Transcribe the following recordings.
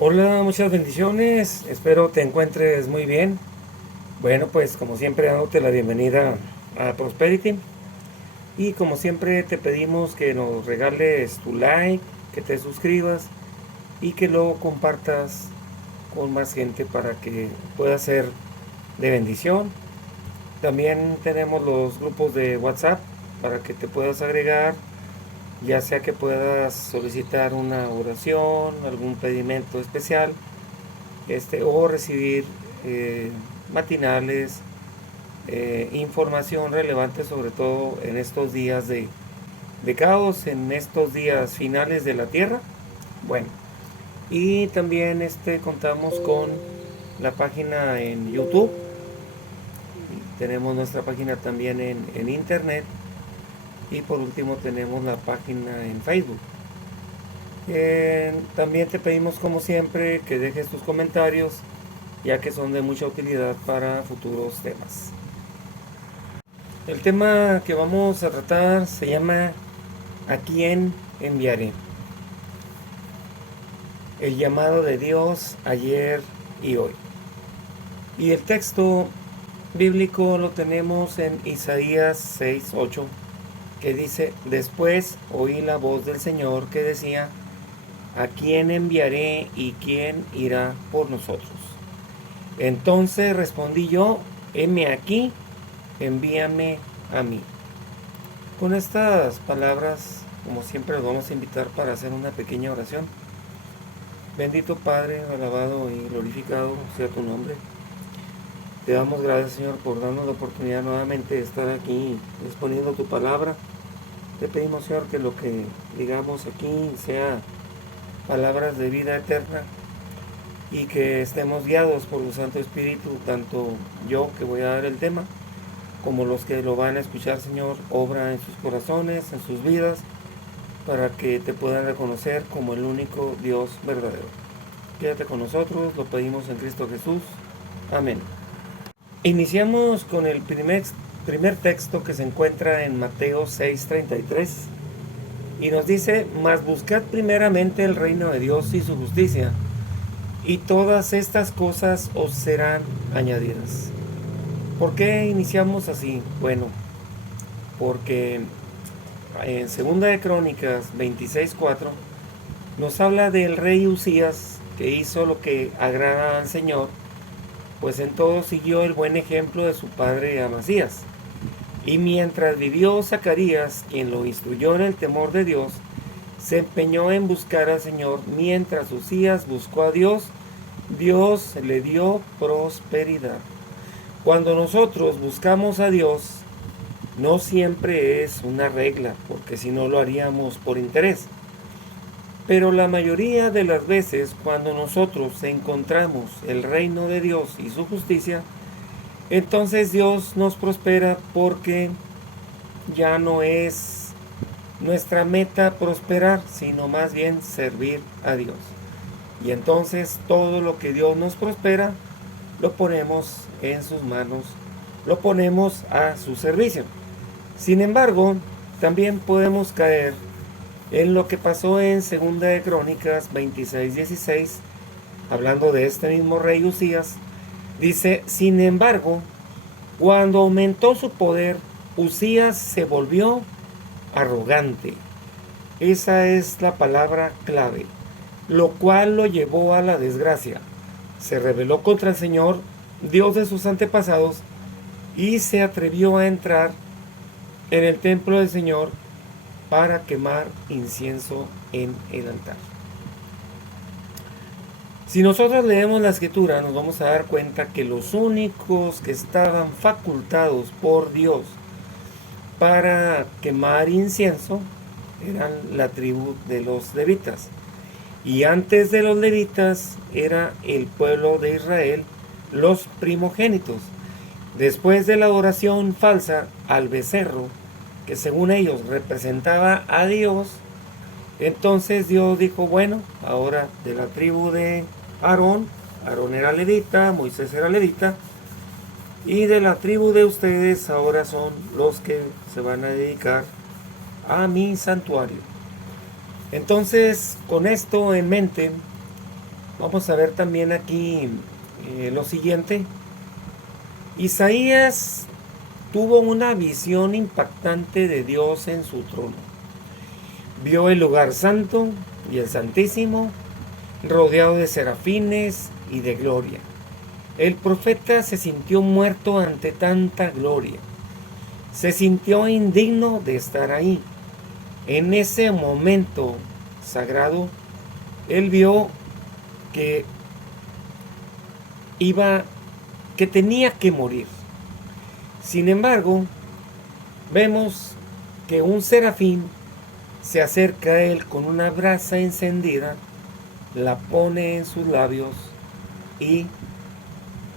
Hola, muchas bendiciones. Espero te encuentres muy bien. Bueno, pues como siempre dándote la bienvenida a Prosperity. Y como siempre te pedimos que nos regales tu like, que te suscribas y que luego compartas con más gente para que pueda ser de bendición. También tenemos los grupos de WhatsApp para que te puedas agregar, ya sea que puedas solicitar una oración, algún pedimento especial, o recibir eh, matinales, información relevante sobre todo en estos días de caos, en estos días finales de la tierra. Bueno, y también contamos con la página en YouTube, tenemos nuestra página también en internet y por último tenemos la página en Facebook. También te pedimos como siempre que dejes tus comentarios ya que son de mucha utilidad para futuros temas. El tema que vamos a tratar se llama ¿A quién enviaré? El llamado de Dios ayer y hoy. Y el texto bíblico lo tenemos en Isaías 6:8, que dice: Después oí la voz del Señor que decía: ¿A quién enviaré y quién irá por nosotros? Entonces respondí yo: heme aquí, envíame a mí. Con estas palabras, como siempre, los vamos a invitar para hacer una pequeña oración. Bendito Padre, alabado y glorificado sea tu nombre. Te damos gracias, Señor, por darnos la oportunidad nuevamente de estar aquí exponiendo tu palabra. Te pedimos, Señor, que lo que digamos aquí sea palabras de vida eterna y que estemos guiados por tu Santo Espíritu, tanto yo que voy a dar el tema, como los que lo van a escuchar, Señor. Obra en sus corazones, en sus vidas, para que te puedan reconocer como el único Dios verdadero. Quédate con nosotros, lo pedimos en Cristo Jesús. Amén. Iniciamos con el primer texto que se encuentra en Mateo 6:33 y nos dice: Mas buscad primeramente el reino de Dios y su justicia, y todas estas cosas os serán añadidas. ¿Por qué iniciamos así? Bueno, porque en Segunda de Crónicas 26:4 nos habla del rey Usías, que hizo lo que agrada al Señor, pues en todo siguió el buen ejemplo de su padre Amasías. Y mientras vivió Zacarías, quien lo instruyó en el temor de Dios, se empeñó en buscar al Señor. Mientras Usías buscó a Dios, Dios le dio prosperidad. Cuando nosotros buscamos a Dios, no siempre es una regla, porque si no lo haríamos por interés. Pero la mayoría de las veces, cuando nosotros encontramos el reino de Dios y su justicia, entonces Dios nos prospera, porque ya no es nuestra meta prosperar, sino más bien servir a Dios. Y entonces todo lo que Dios nos prospera, lo ponemos en sus manos, lo ponemos a su servicio. Sin embargo, también podemos caer en lo que pasó en Segunda de Crónicas 26:16, hablando de este mismo rey Usías. Dice: sin embargo, cuando aumentó su poder, Usías se volvió arrogante. Esa es la palabra clave, lo cual lo llevó a la desgracia. Se rebeló contra el Señor, Dios de sus antepasados, y se atrevió a entrar en el templo del Señor para quemar incienso en el altar. Si nosotros leemos la escritura, nos vamos a dar cuenta que los únicos que estaban facultados por Dios para quemar incienso eran la tribu de los levitas. Y antes de los levitas era el pueblo de Israel, los primogénitos. Después de la adoración falsa al becerro, que según ellos representaba a Dios, entonces Dios dijo: bueno, ahora de la tribu de Aarón, Aarón era levita, Moisés era levita, y de la tribu de ustedes ahora son los que se van a dedicar a mi santuario. Entonces, con esto en mente, Vamos a ver también aquí lo siguiente. Isaías tuvo una visión impactante de Dios en su trono. Vio el lugar santo y el santísimo, rodeado de serafines y de gloria. El profeta se sintió muerto ante tanta gloria. Se sintió indigno de estar ahí. En ese momento sagrado, él vio que que tenía que morir. Sin embargo, vemos que un serafín se acerca a él con una brasa encendida, la pone en sus labios y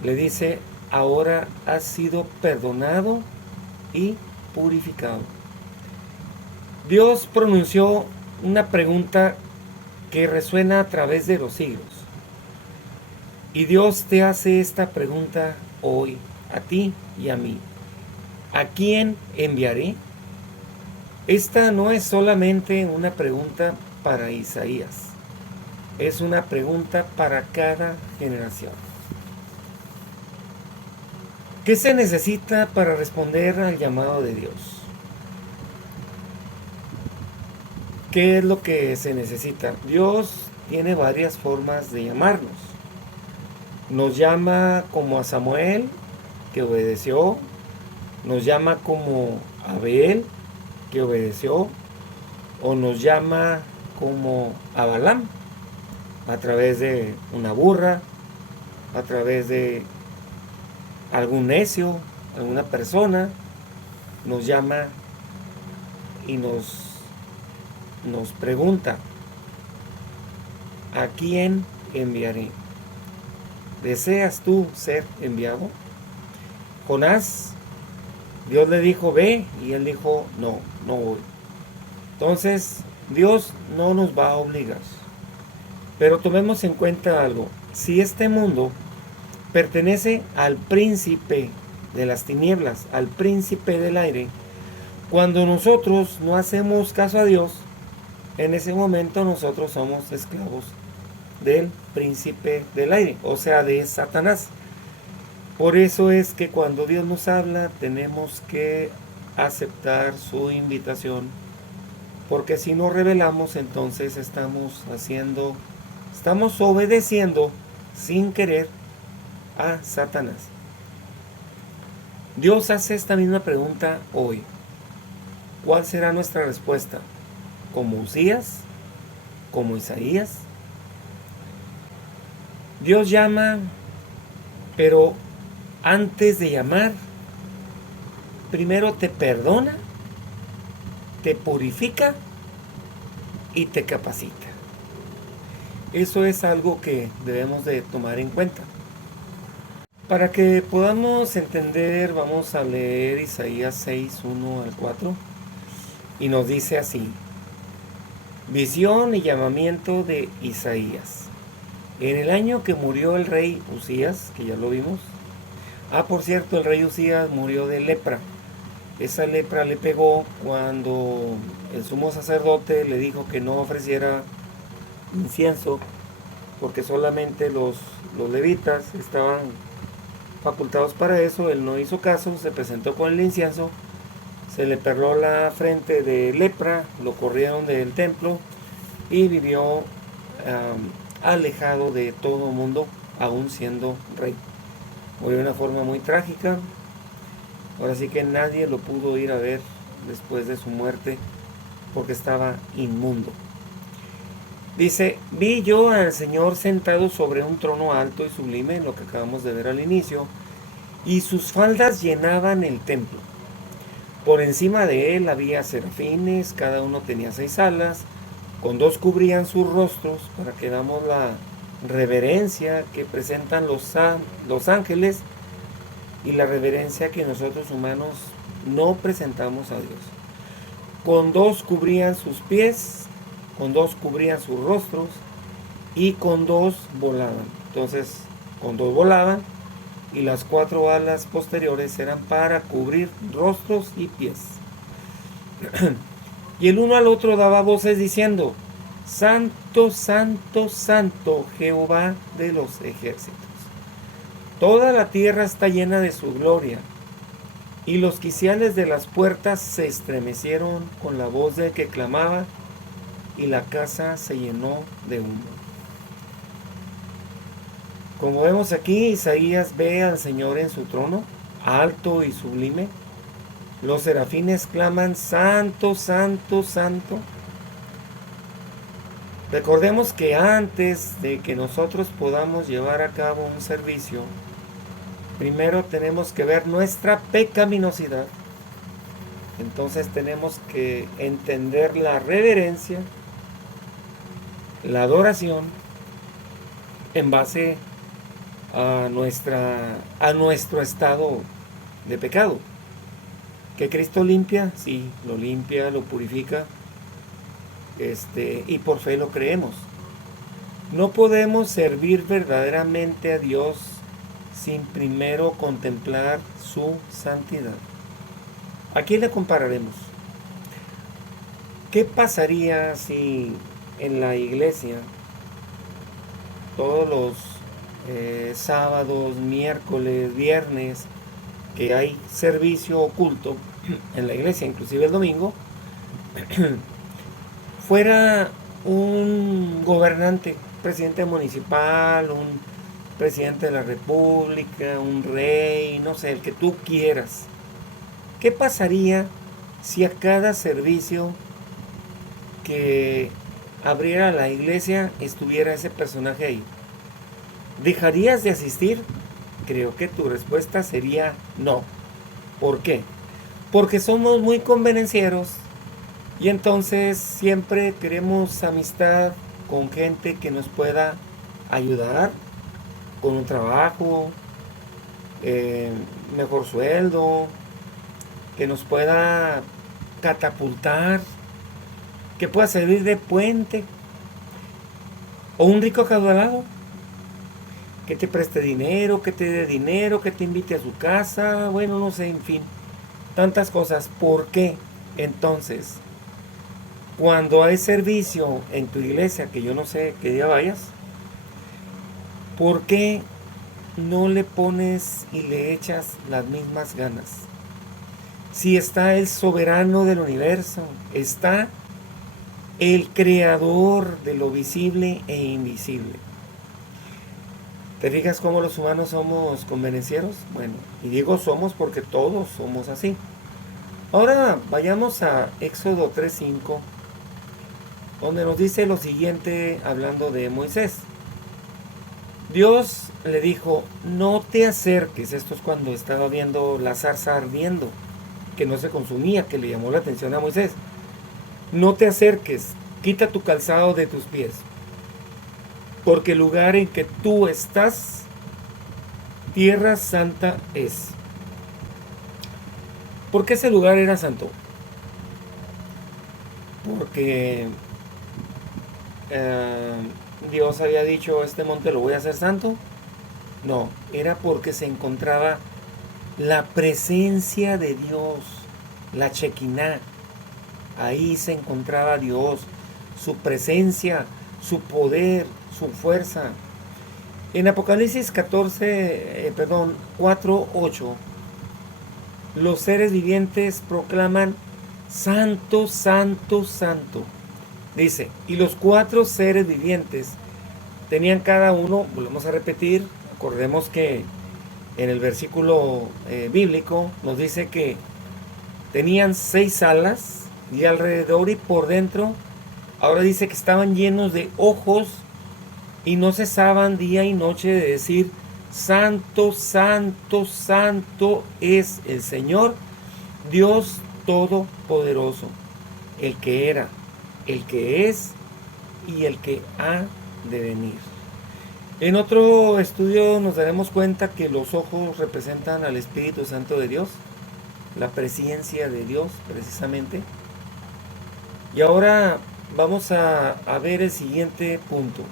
le dice: ahora has sido perdonado y purificado. Dios pronunció una pregunta que resuena a través de los siglos. Y Dios te hace esta pregunta hoy, a ti y a mí. ¿A quién enviaré? Esta no es solamente una pregunta para Isaías, es una pregunta para cada generación. ¿Qué se necesita para responder al llamado de Dios? ¿Qué es lo que se necesita? Dios tiene varias formas de llamarnos. Nos llama como a Samuel, que obedeció. Nos llama como a Abel, que obedeció. O nos llama como a Balaam, a través de una burra, a través de algún necio, alguna persona. Nos llama y nos pregunta: ¿a quién enviaré? ¿Deseas tú ser enviado? Jonás, Dios le dijo ve, y él dijo no voy. Entonces Dios no nos va a obligar. Pero tomemos en cuenta algo: si este mundo pertenece al príncipe de las tinieblas, al príncipe del aire, cuando nosotros no hacemos caso a Dios, en ese momento nosotros somos esclavos del príncipe del aire, o sea, de Satanás. Por eso es que cuando Dios nos habla tenemos que aceptar su invitación, porque si no rebelamos, entonces estamos obedeciendo sin querer a Satanás. Dios hace esta misma pregunta hoy. ¿Cuál será nuestra respuesta? ¿Como Usías? ¿Como Isaías? Dios llama, pero antes de llamar, primero te perdona, te purifica y te capacita. Eso es algo que debemos de tomar en cuenta. Para que podamos entender, vamos a leer Isaías 6, 1 al 4. Y nos dice así: visión y llamamiento de Isaías. En el año que murió el rey Usías, que ya lo vimos. Por cierto, el rey Usías murió de lepra. Esa lepra le pegó cuando el sumo sacerdote le dijo que no ofreciera incienso, porque solamente los levitas estaban facultados para eso. Él no hizo caso, se presentó con el incienso, se le perló la frente de lepra, lo corrieron del templo y vivió alejado de todo el mundo, aún siendo rey. Murió de una forma muy trágica. Ahora sí que nadie lo pudo ir a ver después de su muerte, porque estaba inmundo. Dice: vi yo al Señor sentado sobre un trono alto y sublime, lo que acabamos de ver al inicio, y sus faldas llenaban el templo. Por encima de él había serafines, cada uno tenía 6 alas, con 2 cubrían sus rostros, para que damos la reverencia que presentan los ángeles y la reverencia que nosotros humanos no presentamos a Dios. Con 2 cubrían sus pies, con 2 cubrían sus rostros y con 2 volaban. Entonces, con 2 volaban, y las 4 alas posteriores eran para cubrir rostros y pies. Y el uno al otro daba voces diciendo: Santo, santo, santo, Jehová de los ejércitos. Toda la tierra está llena de su gloria. Y los quiciales de las puertas se estremecieron con la voz del que clamaba, y la casa se llenó de humo. Como vemos aquí, Isaías ve al Señor en su trono, alto y sublime. Los serafines claman, santo, santo, santo. Recordemos que antes de que nosotros podamos llevar a cabo un servicio, primero tenemos que ver nuestra pecaminosidad. Entonces tenemos que entender la reverencia, la adoración, en base a nuestro estado de pecado. ¿Que Cristo limpia? Sí, lo limpia, lo purifica, y por fe lo creemos. No podemos servir verdaderamente a Dios sin primero contemplar su santidad. ¿A quién le compararemos? ¿Qué pasaría si en la iglesia todos los sábados, miércoles, viernes, que hay servicio oculto en la iglesia, inclusive el domingo, fuera un gobernante, presidente municipal, un presidente de la república, un rey, no sé, el que tú quieras? ¿Qué pasaría si a cada servicio que abriera la iglesia estuviera ese personaje ahí? ¿Dejarías de asistir? Creo que tu respuesta sería no. ¿Por qué? Porque somos muy convenencieros y entonces siempre queremos amistad con gente que nos pueda ayudar con un trabajo, mejor sueldo, que nos pueda catapultar, que pueda servir de puente, o un rico acaudalado que te preste dinero, que te dé dinero, que te invite a su casa, bueno, no sé, en fin, tantas cosas. ¿Por qué? Entonces, cuando hay servicio en tu iglesia, que yo no sé qué día vayas, ¿por qué no le pones y le echas las mismas ganas? Si está el soberano del universo, está el creador de lo visible e invisible. ¿Te fijas cómo los humanos somos convenencieros? Bueno, y digo somos porque todos somos así. Ahora vayamos a Éxodo 3:5, donde nos dice lo siguiente hablando de Moisés. Dios le dijo, no te acerques. Esto es cuando estaba viendo la zarza ardiendo, que no se consumía, que le llamó la atención a Moisés. No te acerques, quita tu calzado de tus pies, porque el lugar en que tú estás, tierra santa es. ¿Por qué ese lugar era santo? Porque Dios había dicho, este monte lo voy a hacer santo. No, era porque se encontraba la presencia de Dios, la Shekinah. Ahí se encontraba Dios, su presencia, su poder, su fuerza. En Apocalipsis 4:8, los seres vivientes proclaman, santo, santo, santo. Dice, y los 4 seres vivientes tenían cada uno, volvemos a repetir, acordemos que en el versículo bíblico nos dice que tenían 6 alas y alrededor y por dentro, ahora dice que estaban llenos de ojos y no cesaban día y noche de decir, santo, santo, santo es el Señor, Dios Todopoderoso, el que era, el que es y el que ha de venir. En otro estudio nos daremos cuenta que los ojos representan al Espíritu Santo de Dios, la presencia de Dios precisamente. Y ahora vamos a ver el siguiente punto.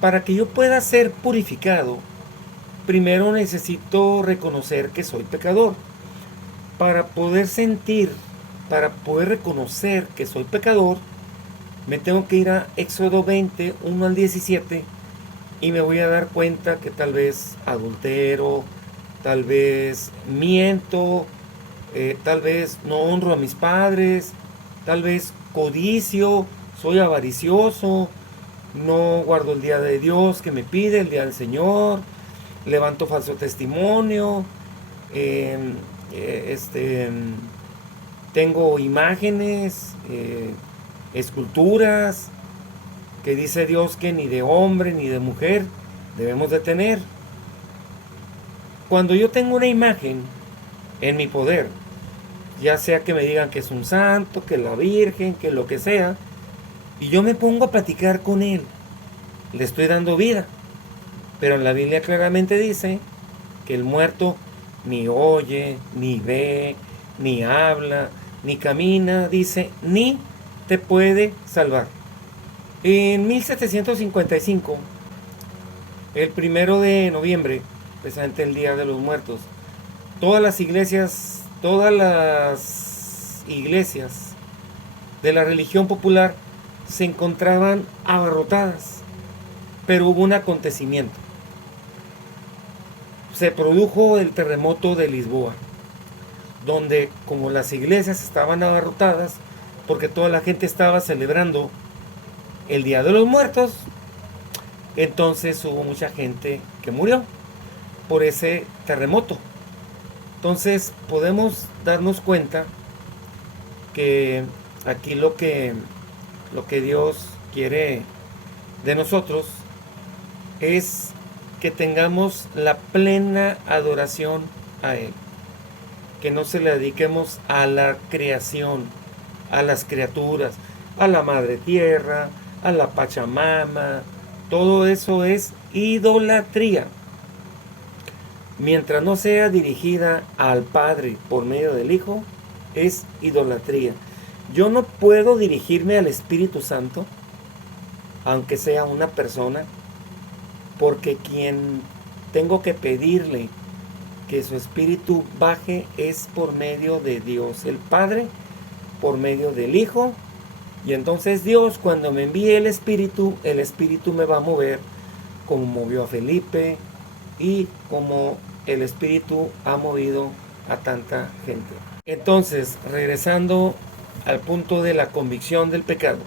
Para que yo pueda ser purificado, primero necesito reconocer que soy pecador. Para poder sentir, para poder reconocer que soy pecador, me tengo que ir a Éxodo 20, 1 al 17, y me voy a dar cuenta que tal vez adultero, tal vez miento, tal vez no honro a mis padres, tal vez codicio, soy avaricioso, no guardo el día de Dios que me pide, el día del Señor, levanto falso testimonio, eh, este, tengo imágenes, esculturas, que dice Dios que ni de hombre ni de mujer debemos de tener. Cuando yo tengo una imagen en mi poder, ya sea que me digan que es un santo, que la Virgen, que lo que sea, y yo me pongo a platicar con él, le estoy dando vida. Pero en la Biblia claramente dice que el muerto ni oye, ni ve, ni habla, ni camina, dice, ni te puede salvar. En 1755, el 1 de noviembre, precisamente el Día de los Muertos, todas las iglesias de la religión popular se encontraban abarrotadas, pero hubo un acontecimiento. Se produjo el terremoto de Lisboa, donde como las iglesias estaban abarrotadas, porque toda la gente estaba celebrando el Día de los Muertos, entonces hubo mucha gente que murió por ese terremoto. Entonces podemos darnos cuenta que aquí lo que Dios quiere de nosotros es que tengamos la plena adoración a Él, que no se le dediquemos a la creación, a las criaturas, a la madre tierra, a la Pachamama. Todo eso es idolatría. Mientras no sea dirigida al Padre por medio del Hijo, es idolatría. Yo no puedo dirigirme al Espíritu Santo, aunque sea una persona, porque quien tengo que pedirle que su Espíritu baje es por medio de Dios el Padre, por medio del Hijo. Y entonces Dios, cuando me envíe el Espíritu me va a mover como movió a Felipe y como el Espíritu ha movido a tanta gente. Entonces, regresando al punto de la convicción del pecado,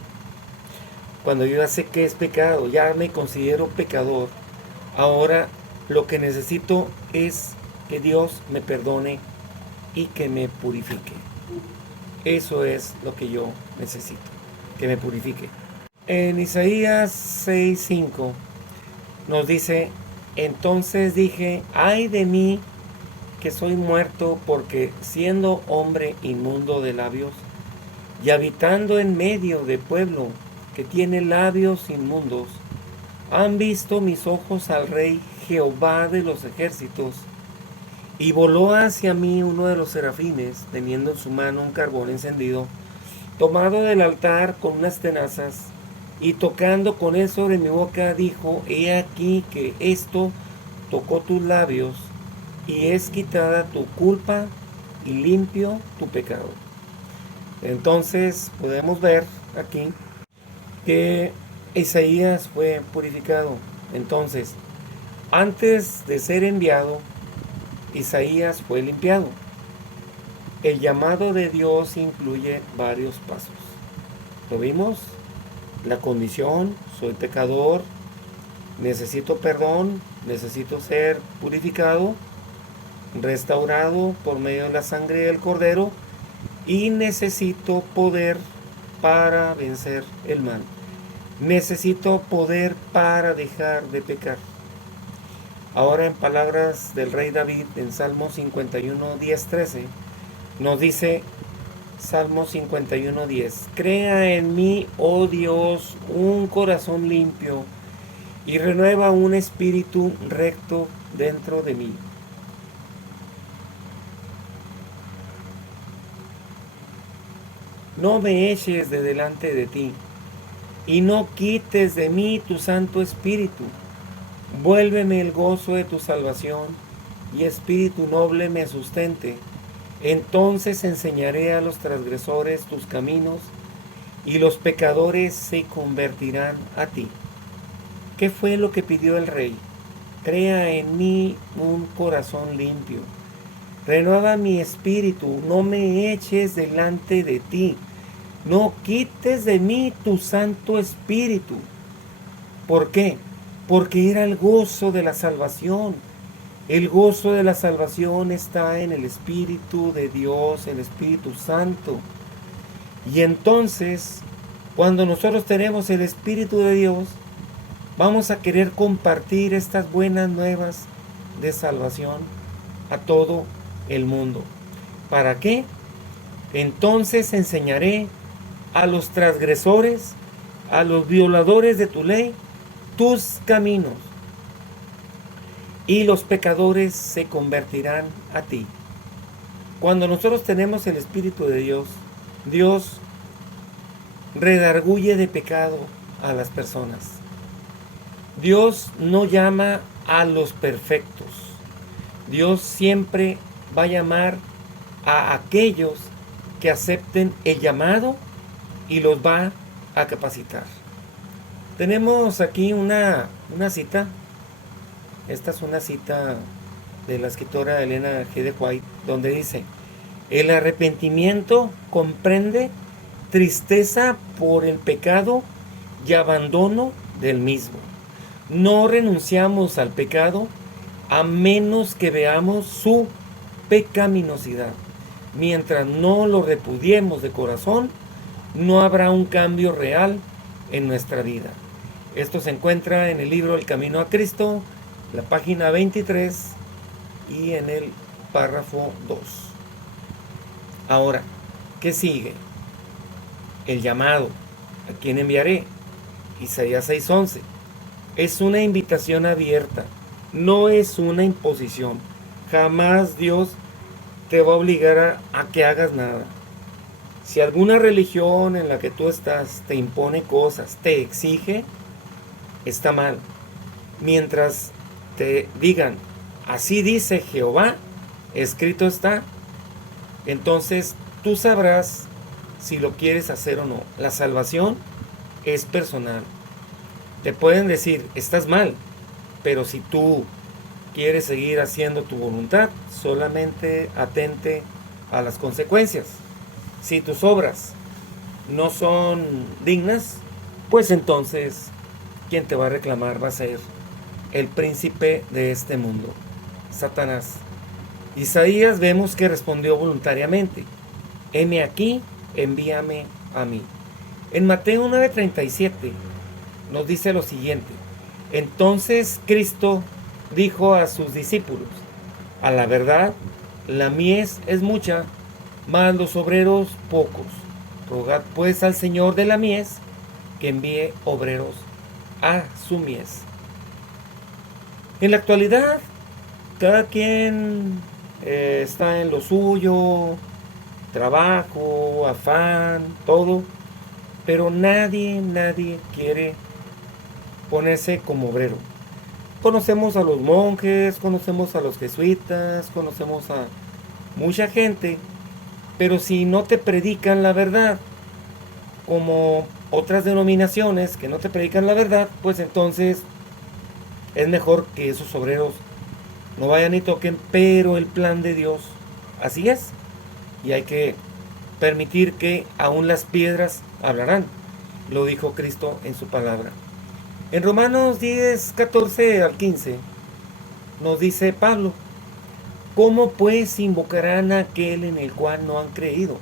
cuando yo ya sé que es pecado, ya me considero pecador, ahora lo que necesito es que Dios me perdone y que me purifique. Eso es lo que yo necesito, que me purifique. En Isaías 6:5 nos dice: entonces dije, ay de mí, que soy muerto, porque siendo hombre inmundo de labios y habitando en medio de pueblo que tiene labios inmundos, han visto mis ojos al Rey Jehová de los ejércitos. Y voló hacia mí uno de los serafines, teniendo en su mano un carbón encendido, tomado del altar con unas tenazas, y tocando con él sobre mi boca, dijo: he aquí que esto tocó tus labios, y es quitada tu culpa y limpio tu pecado. Entonces podemos ver aquí que Isaías fue purificado. Entonces, antes de ser enviado, Isaías fue limpiado. El llamado de Dios incluye varios pasos. ¿Lo vimos? La condición: soy pecador, necesito perdón, necesito ser purificado, restaurado por medio de la sangre del Cordero, y necesito poder para vencer el mal. Necesito poder para dejar de pecar. Ahora, en palabras del rey David, en Salmo 51, 10, 13, nos dice Salmo 51, 10: crea en mí, oh Dios, un corazón limpio, y renueva un espíritu recto dentro de mí. No me eches de delante de ti, y no quites de mí tu Santo Espíritu. Vuélveme el gozo de tu salvación, y espíritu noble me sustente. Entonces enseñaré a los transgresores tus caminos, y los pecadores se convertirán a ti. ¿Qué fue lo que pidió el rey? Crea en mí un corazón limpio. Renueva mi espíritu, no me eches delante de ti. No quites de mí tu Santo Espíritu. ¿Por qué? Porque era el gozo de la salvación. El gozo de la salvación está en el Espíritu de Dios, el Espíritu Santo. Y entonces, cuando nosotros tenemos el Espíritu de Dios, vamos a querer compartir estas buenas nuevas de salvación a todo el mundo. ¿Para qué? Entonces enseñaré a los transgresores, a los violadores de tu ley, tus caminos, y los pecadores se convertirán a ti. Cuando nosotros tenemos el Espíritu de Dios, Dios redarguye de pecado a las personas. Dios no llama a los perfectos. Dios siempre va a llamar a aquellos que acepten el llamado y los va a capacitar. Tenemos aquí una cita. Esta es una cita de la escritora Elena G. de White, donde dice: el arrepentimiento comprende tristeza por el pecado y abandono del mismo. No renunciamos al pecado a menos que veamos su pecaminosidad. Mientras no lo repudiemos de corazón, no habrá un cambio real en nuestra vida. Esto se encuentra en el libro El Camino a Cristo, la página 23 y en el párrafo 2. Ahora, ¿qué sigue? El llamado. ¿A quién enviaré? Isaías 6:11. Es una invitación abierta, no es una imposición. Jamás Dios te va a obligar a que hagas nada. Si alguna religión en la que tú estás te impone cosas, te exige, está mal. Mientras te digan, así dice Jehová, escrito está, entonces tú sabrás si lo quieres hacer o no. La salvación es personal. Te pueden decir, estás mal, pero si tú quieres seguir haciendo tu voluntad, solamente atente a las consecuencias. Si tus obras no son dignas, pues entonces quien te va a reclamar va a ser el príncipe de este mundo, Satanás. Isaías vemos que respondió voluntariamente: heme aquí, envíame a mí. En Mateo 9:37 nos dice lo siguiente: entonces Cristo dijo a sus discípulos: a la verdad, la mies es mucha, mas los obreros pocos. Rogad pues al Señor de la mies que envíe obreros a su mies. En la actualidad, cada quien está en lo suyo, trabajo, afán, todo, pero nadie quiere ponerse como obrero. Conocemos a los monjes, conocemos a los jesuitas, conocemos a mucha gente, pero si no te predican la verdad, como otras denominaciones que no te predican la verdad, pues entonces es mejor que esos obreros no vayan y toquen, pero el plan de Dios así es, y hay que permitir que aún las piedras hablarán. Lo dijo Cristo en su palabra. En Romanos 10:14-15 nos dice Pablo: ¿cómo pues invocarán a aquel en el cual no han creído?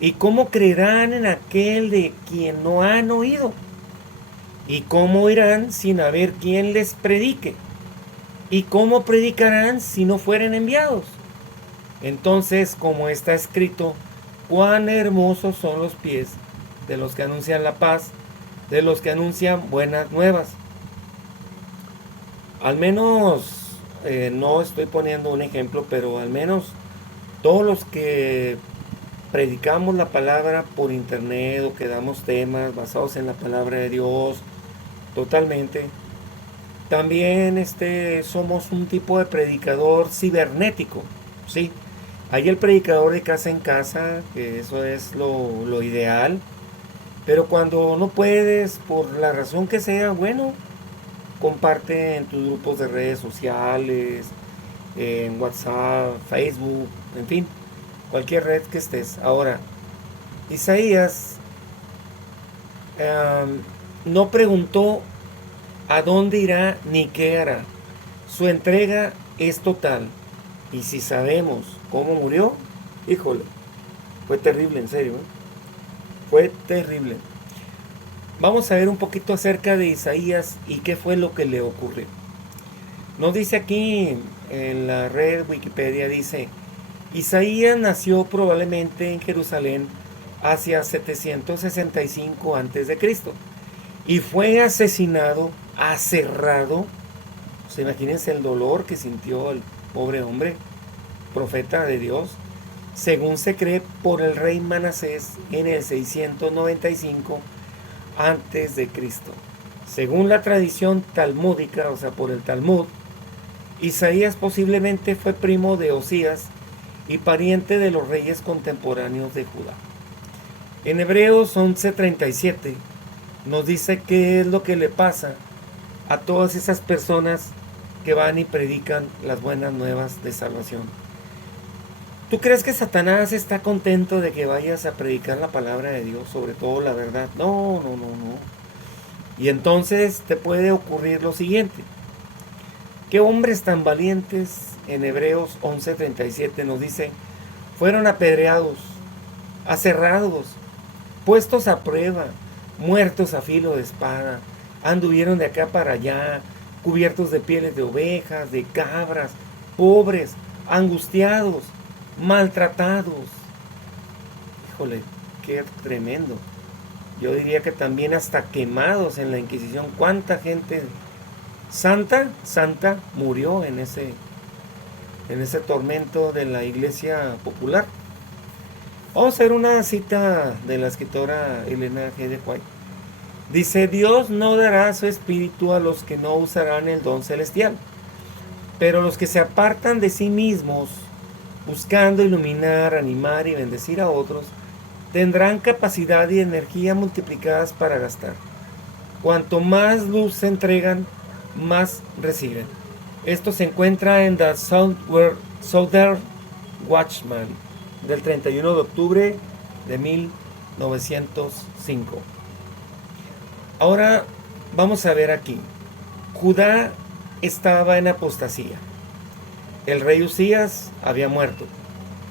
¿Y cómo creerán en aquel de quien no han oído? ¿Y cómo oirán sin haber quien les predique? ¿Y cómo predicarán si no fueren enviados? Entonces, como está escrito, cuán hermosos son los pies de los que anuncian la paz, de los que anuncian buenas nuevas. Al menos, no estoy poniendo un ejemplo, pero al menos todos los que predicamos la palabra por internet o que damos temas basados en la palabra de Dios totalmente, también somos un tipo de predicador cibernético, ¿sí? Hay el predicador de casa en casa, que eso es lo ideal, Pero cuando no puedes, por la razón que sea, bueno, comparte en tus grupos de redes sociales, en WhatsApp, Facebook, en fin, cualquier red que estés. Ahora, Isaías no preguntó a dónde irá ni qué hará. Su entrega es total. Y si sabemos cómo murió, híjole, fue terrible, en serio, ¿eh? Fue terrible. Vamos a ver un poquito acerca de Isaías y qué fue lo que le ocurrió. Nos dice aquí en la red Wikipedia, dice, Isaías nació probablemente en Jerusalén hacia 765 a.C. y fue asesinado, aserrado. Pues imagínense el dolor que sintió el pobre hombre, profeta de Dios, según se cree, por el rey Manasés en el 695 a.C. Según la tradición talmúdica, o sea, por el Talmud, Isaías posiblemente fue primo de Osías y pariente de los reyes contemporáneos de Judá. En Hebreos 11:37 nos dice qué es lo que le pasa a todas esas personas que van y predican las buenas nuevas de salvación. ¿Tú crees que Satanás está contento de que vayas a predicar la palabra de Dios, sobre todo la verdad? No, no, no, no. Y entonces te puede ocurrir lo siguiente. ¿Qué hombres tan valientes? En Hebreos 11:37 nos dice, fueron apedreados, aserrados, puestos a prueba, muertos a filo de espada, anduvieron de acá para allá, cubiertos de pieles de ovejas, de cabras, pobres, angustiados, maltratados. Híjole, qué tremendo. Yo diría que también hasta quemados en la Inquisición. ¿Cuánta gente santa murió en ese tormento de la Iglesia popular? Vamos a ver una cita de la escritora Elena G. de White. Dice, Dios no dará su espíritu a los que no usarán el don celestial, pero los que se apartan de sí mismos, buscando iluminar, animar y bendecir a otros, tendrán capacidad y energía multiplicadas para gastar. Cuanto más luz se entregan, más reciben. Esto se encuentra en The Southern Watchman del 31 de octubre de 1905. Ahora vamos a ver aquí. Judá estaba en apostasía. El rey Usías había muerto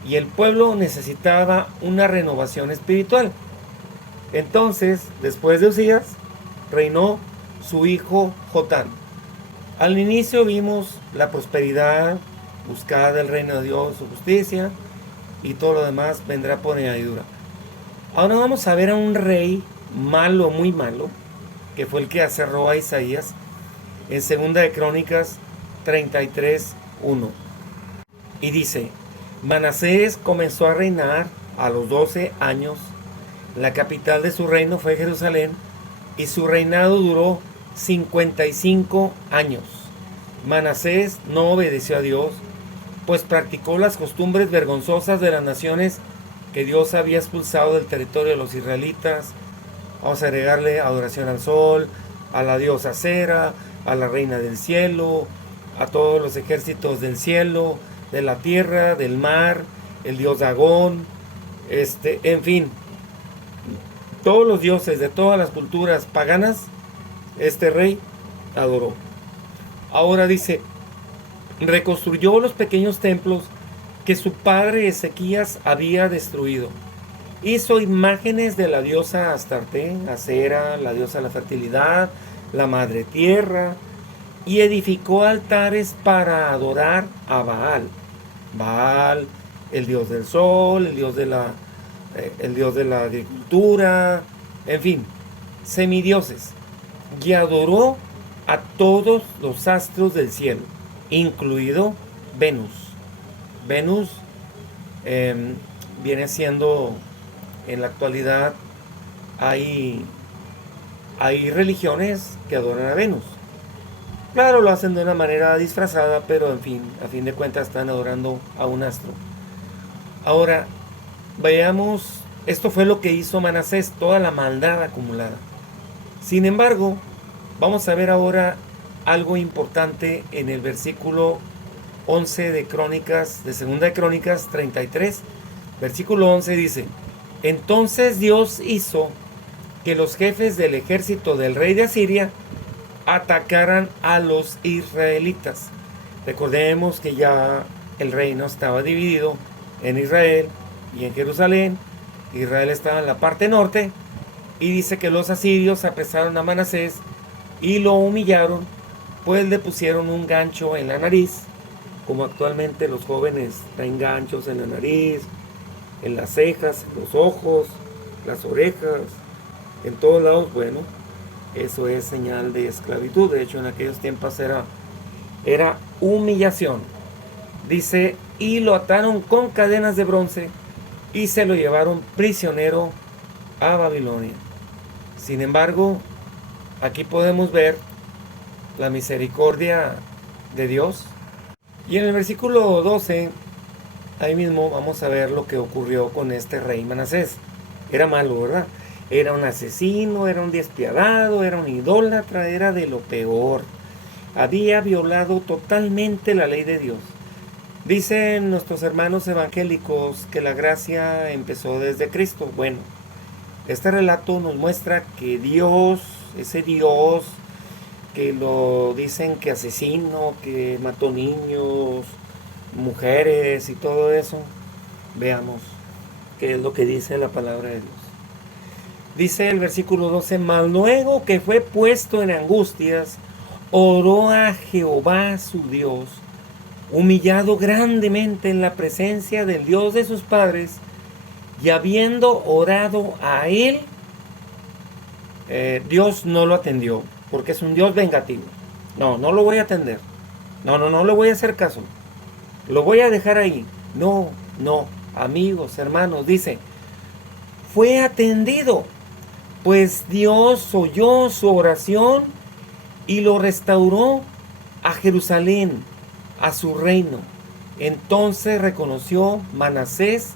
y el pueblo necesitaba una renovación espiritual. Entonces, después de Usías, reinó su hijo Jotán. Al inicio vimos la prosperidad, buscada del reino de Dios, su justicia, y todo lo demás vendrá por añadidura. Ahora vamos a ver a un rey malo, muy malo, que fue el que aserró a Isaías en 2 de Crónicas 33:1. Y dice, Manasés comenzó a reinar a los 12 años. La capital de su reino fue Jerusalén y su reinado duró 55 años. Manasés no obedeció a Dios, pues practicó las costumbres vergonzosas de las naciones que Dios había expulsado del territorio de los israelitas. Vamos a agregarle adoración al sol, a la diosa Cera, a la reina del cielo, a todos los ejércitos del cielo, de la tierra, del mar, el dios Dagón, en fin, todos los dioses de todas las culturas paganas, este rey adoró. Ahora dice, reconstruyó los pequeños templos que su padre Ezequías había destruido. Hizo imágenes de la diosa Astarte, Acera, la diosa de la fertilidad, la madre tierra, y edificó altares para adorar a Baal. Baal, el dios del sol, el dios de la agricultura, en fin, semidioses. Y adoró a todos los astros del cielo, incluido Venus. Venus viene siendo, en la actualidad, hay religiones que adoran a Venus. Claro, lo hacen de una manera disfrazada, pero en fin, a fin de cuentas están adorando a un astro. Ahora, veamos Esto fue lo que hizo Manasés, toda la maldad acumulada. Sin embargo, vamos a ver ahora algo importante en el versículo 11 de Crónicas, de Segunda de Crónicas 33, versículo 11 dice: entonces Dios hizo que los jefes del ejército del rey de Asiria atacaran a los israelitas. Recordemos que ya el reino estaba dividido en Israel y en Jerusalén. Israel estaba en la parte norte, y dice que los asirios apresaron a Manasés y lo humillaron, pues le pusieron un gancho en la nariz, como actualmente los jóvenes traen ganchos en la nariz, en las cejas, en los ojos, las orejas, en todos lados. Bueno, eso es señal de esclavitud. De hecho, en aquellos tiempos era humillación. Dice, y lo ataron con cadenas de bronce y se lo llevaron prisionero a Babilonia. Sin embargo, aquí podemos ver la misericordia de Dios. Y en el versículo 12, ahí mismo vamos a ver lo que ocurrió con este rey Manasés. Era malo, ¿verdad? Era un asesino, era un despiadado, era un idólatra, era de lo peor. Había violado totalmente la ley de Dios. Dicen nuestros hermanos evangélicos que la gracia empezó desde Cristo. Bueno, este relato nos muestra que Dios, ese Dios que lo dicen que asesino, que mató niños, mujeres y todo eso, veamos qué es lo que dice la palabra de Dios. Dice el versículo 12, mas luego que fue puesto en angustias, oró a Jehová su Dios, humillado grandemente en la presencia del Dios de sus padres, y habiendo orado a él, Dios no lo atendió, porque es un Dios vengativo. No lo voy a atender. No le voy a hacer caso. Lo voy a dejar ahí. No, amigos, hermanos, dice, fue atendido, pues Dios oyó su oración y lo restauró a Jerusalén, a su reino. Entonces reconoció Manasés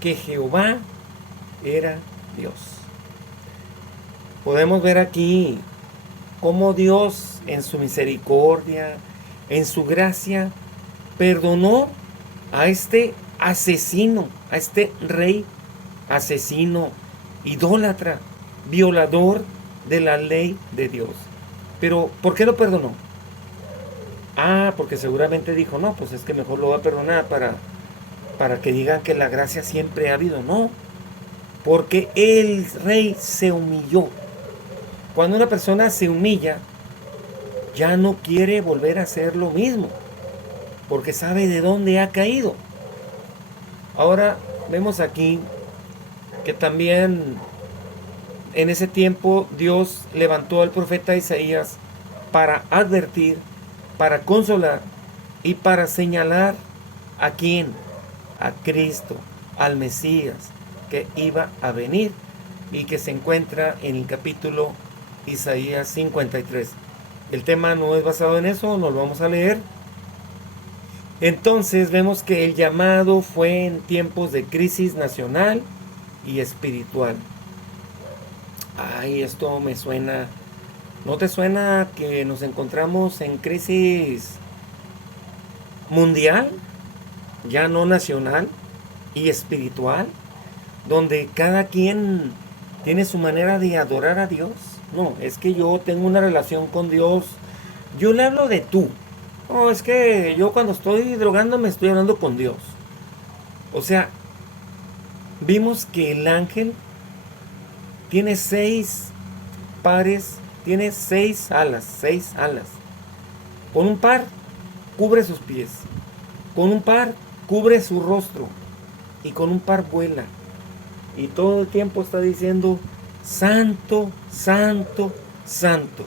que Jehová era Dios. Podemos ver aquí cómo Dios en su misericordia, en su gracia, perdonó a este asesino, a este rey asesino, idólatra, violador de la ley de Dios. Pero, ¿por qué lo perdonó? Porque seguramente dijo, no, pues es que mejor lo va a perdonar para que digan que la gracia siempre ha habido. No, porque el rey se humilló. Cuando una persona se humilla, ya no quiere volver a hacer lo mismo, porque sabe de dónde ha caído. Ahora vemos aquí que también en ese tiempo Dios levantó al profeta Isaías para advertir, para consolar y para señalar a quién, a Cristo, al Mesías que iba a venir y que se encuentra en el capítulo Isaías 53. El tema no es basado en eso, nos lo vamos a leer. Entonces vemos que el llamado fue en tiempos de crisis nacional y espiritual. Esto me suena. ¿No te suena que nos encontramos en crisis mundial, ya no nacional, y espiritual, donde cada quien tiene su manera de adorar a Dios? No, es que yo tengo una relación con Dios, yo le hablo de tú. No, es que yo cuando estoy drogándome estoy hablando con Dios. O sea, vimos que el ángel tiene 6 pares, tiene 6 alas, 6 alas. Con un par cubre sus pies, con un par cubre su rostro y con un par vuela. Y todo el tiempo está diciendo, santo, santo, santo.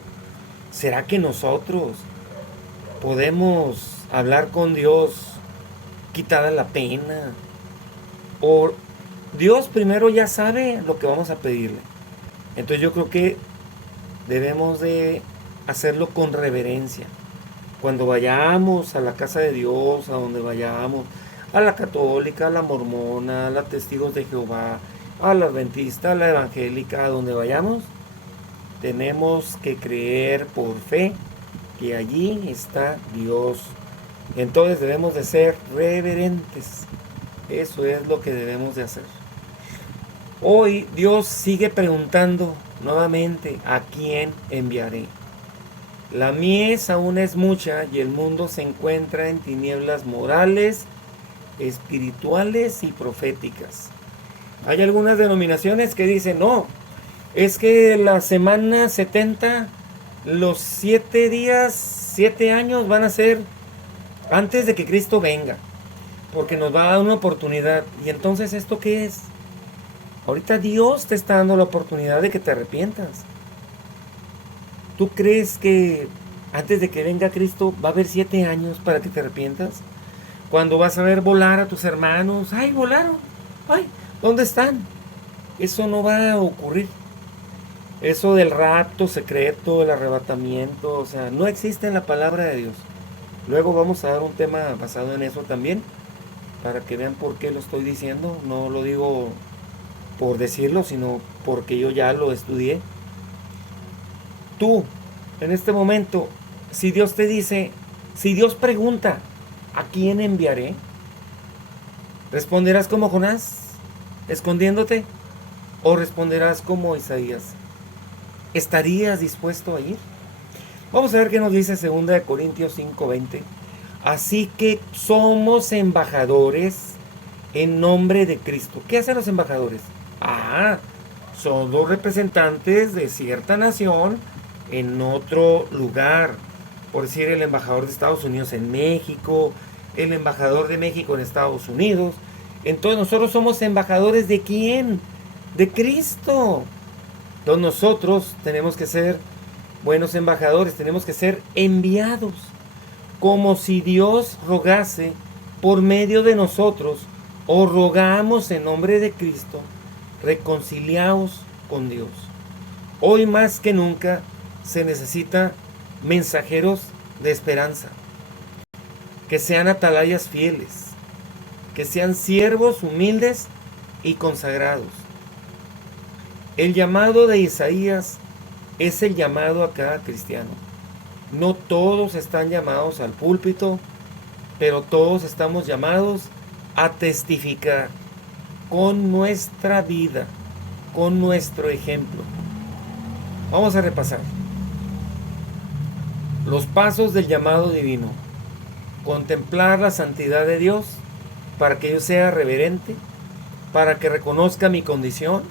¿Será que nosotros podemos hablar con Dios quitada la pena? O Dios primero ya sabe lo que vamos a pedirle. Entonces yo creo que debemos de hacerlo con reverencia. Cuando vayamos a la casa de Dios, a donde vayamos, a la católica, a la mormona, a la testigos de Jehová, a la adventista, a la evangélica, a donde vayamos, tenemos que creer por fe que allí está Dios. Entonces debemos de ser reverentes. Eso es lo que debemos de hacer. Hoy Dios sigue preguntando nuevamente: ¿a quién enviaré? La mies aún es mucha y el mundo se encuentra en tinieblas morales, espirituales y proféticas. Hay algunas denominaciones que dicen: no, es que la semana 70, los 7 días, 7 años van a ser antes de que Cristo venga, porque nos va a dar una oportunidad. ¿Y entonces esto qué es? Ahorita Dios te está dando la oportunidad de que te arrepientas. ¿Tú crees que antes de que venga Cristo va a haber 7 años para que te arrepientas? Cuando vas a ver volar a tus hermanos: ¡ay, volaron! ¡Ay, ¿dónde están? Eso no va a ocurrir. Eso del rapto secreto, el arrebatamiento, o sea, no existe en la palabra de Dios. Luego vamos a dar un tema basado en eso también, para que vean por qué lo estoy diciendo. No lo digo por decirlo, sino porque yo ya lo estudié. Tú, en este momento, si Dios te dice, si Dios pregunta: ¿a quién enviaré? ¿Responderás como Jonás, escondiéndote? ¿O responderás como Isaías? ¿Estarías dispuesto a ir? Vamos a ver qué nos dice 2 Corintios 5:20. Así que somos embajadores en nombre de Cristo. ¿Qué hacen los embajadores? Son los representantes de cierta nación en otro lugar. Por decir, el embajador de Estados Unidos en México, el embajador de México en Estados Unidos. Entonces nosotros somos embajadores ¿de quién? De Cristo. Entonces nosotros tenemos que ser buenos embajadores, tenemos que ser enviados, como si Dios rogase por medio de nosotros, o rogamos en nombre de Cristo: reconciliaos con Dios. Hoy más que nunca se necesita mensajeros de esperanza, que sean atalayas fieles, que sean siervos humildes y consagrados. El llamado de Isaías es el llamado a cada cristiano. No todos están llamados al púlpito, pero todos estamos llamados a testificar con nuestra vida, con nuestro ejemplo. Vamos a repasar los pasos del llamado divino. Contemplar la santidad de Dios para que yo sea reverente, para que reconozca mi condición,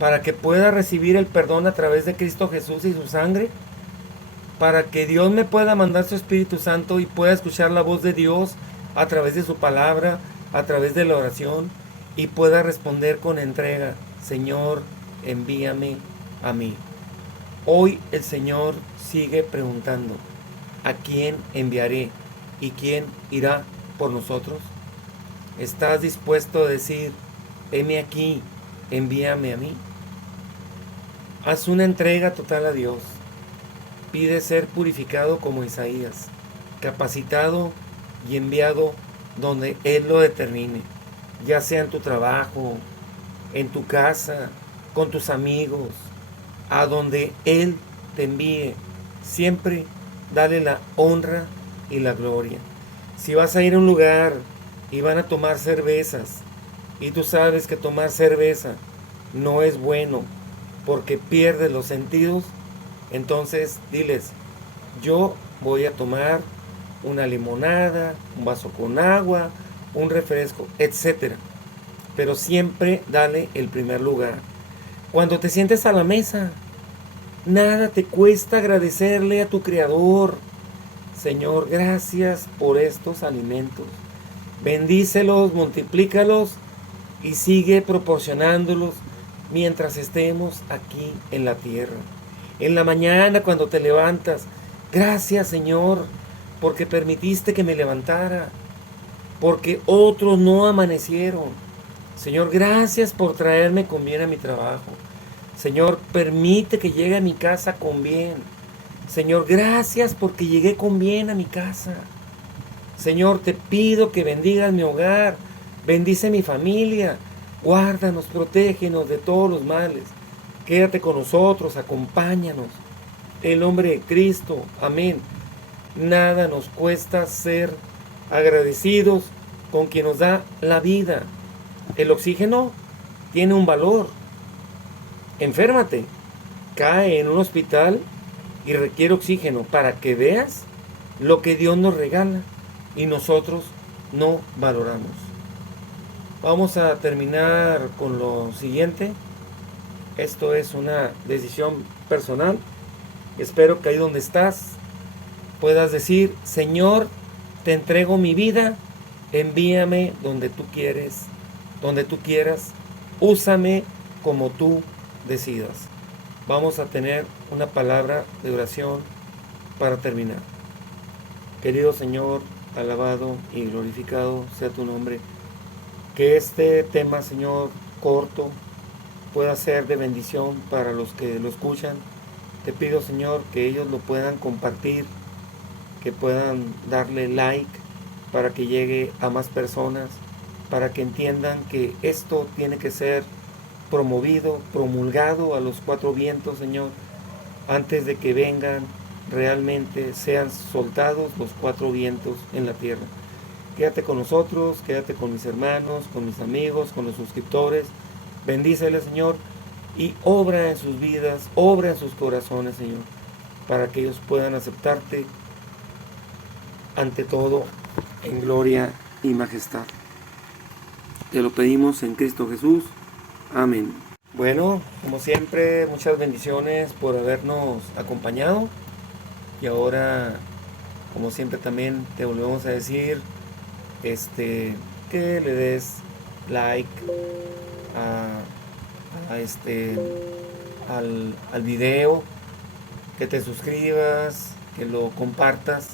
para que pueda recibir el perdón a través de Cristo Jesús y su sangre, para que Dios me pueda mandar su Espíritu Santo y pueda escuchar la voz de Dios a través de su palabra, a través de la oración, y pueda responder con entrega: Señor, envíame a mí. Hoy el Señor sigue preguntando: ¿a quién enviaré? ¿Y quién irá por nosotros? ¿Estás dispuesto a decir: heme aquí, envíame a mí? Haz una entrega total a Dios. Pide ser purificado como Isaías, capacitado y enviado donde Él lo determine, ya sea en tu trabajo, en tu casa, con tus amigos, a donde Él te envíe. Siempre dale la honra y la gloria. Si vas a ir a un lugar y van a tomar cervezas, y tú sabes que tomar cerveza no es bueno porque pierdes los sentidos, entonces diles: yo voy a tomar una limonada, un vaso con agua, un refresco, etcétera. Pero siempre dale el primer lugar. Cuando te sientes a la mesa, nada te cuesta agradecerle a tu Creador: Señor, gracias por estos alimentos. Bendícelos, multiplícalos y sigue proporcionándolos mientras estemos aquí en la tierra. En la mañana, cuando te levantas: gracias, Señor, porque permitiste que me levantara, porque otros no amanecieron. Señor, gracias por traerme con bien a mi trabajo. Señor, permite que llegue a mi casa con bien. Señor, gracias porque llegué con bien a mi casa. Señor, te pido que bendigas mi hogar, bendice mi familia, Guárdanos, protégenos de todos los males. Quédate con nosotros, acompáñanos. En nombre de Cristo, amén. Nada nos cuesta ser agradecidos con quien nos da la vida. El oxígeno tiene un valor. Enférmate, cae en un hospital y requiere oxígeno para que veas lo que Dios nos regala y nosotros no valoramos. Vamos a terminar con lo siguiente. Esto es una decisión personal. Espero que ahí donde estás puedas decir: Señor, te entrego mi vida, envíame donde tú quieras, úsame como tú decidas. Vamos a tener una palabra de oración para terminar. Querido Señor, alabado y glorificado sea tu nombre. Que este tema, Señor, corto, pueda ser de bendición para los que lo escuchan. Te pido, Señor, que ellos lo puedan compartir, que puedan darle like para que llegue a más personas, para que entiendan que esto tiene que ser promovido, promulgado a los cuatro vientos, Señor, antes de que vengan realmente, sean soltados los cuatro vientos en la tierra. Quédate con nosotros, quédate con mis hermanos, con mis amigos, con los suscriptores. Bendíceles, Señor, y obra en sus vidas, obra en sus corazones, Señor, para que ellos puedan aceptarte ante todo en gloria y majestad. Te lo pedimos en Cristo Jesús. Amén. Bueno, como siempre, muchas bendiciones por habernos acompañado. Y ahora, como siempre, también te volvemos a decir que le des like al video, que te suscribas, que lo compartas,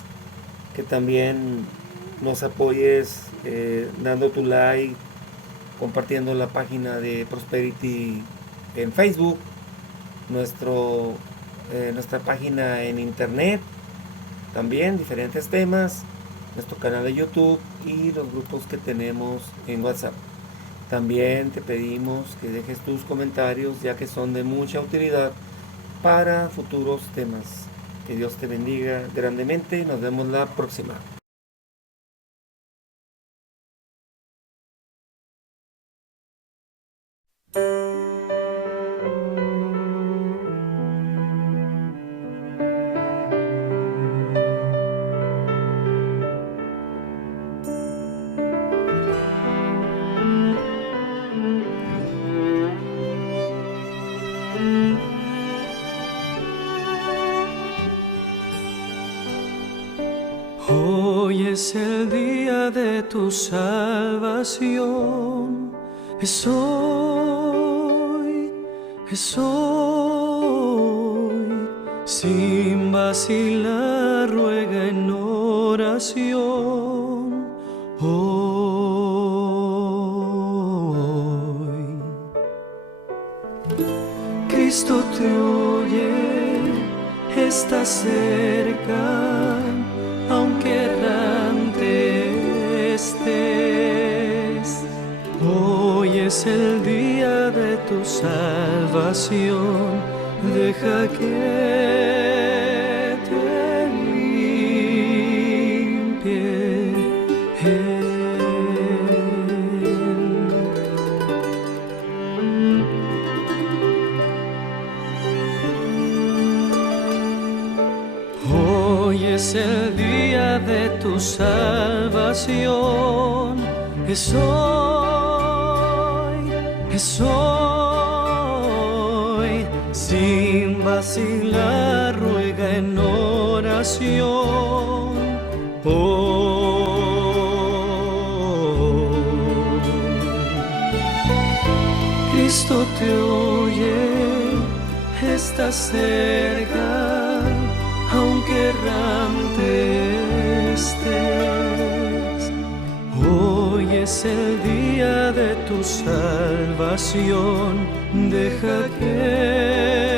que también nos apoyes dando tu like, compartiendo la página de Prosperity en Facebook, nuestra página en internet, también diferentes temas, nuestro canal de YouTube y los grupos que tenemos en WhatsApp. También te pedimos que dejes tus comentarios, ya que son de mucha utilidad para futuros temas. Que Dios te bendiga grandemente y nos vemos la próxima. Hoy es el día de tu salvación, es hoy, sin vacilar ruega en oración, hoy. Cristo te oye, está cerca, aunque errante estés. Hoy es el día de tu salvación, deja que te limpie Hoy es el día de tu salvación, es hoy, sin vacilar ruega en oración, Cristo te oye, está cerca, aunque errante estés. Hoy es el día de tu salvación, deja que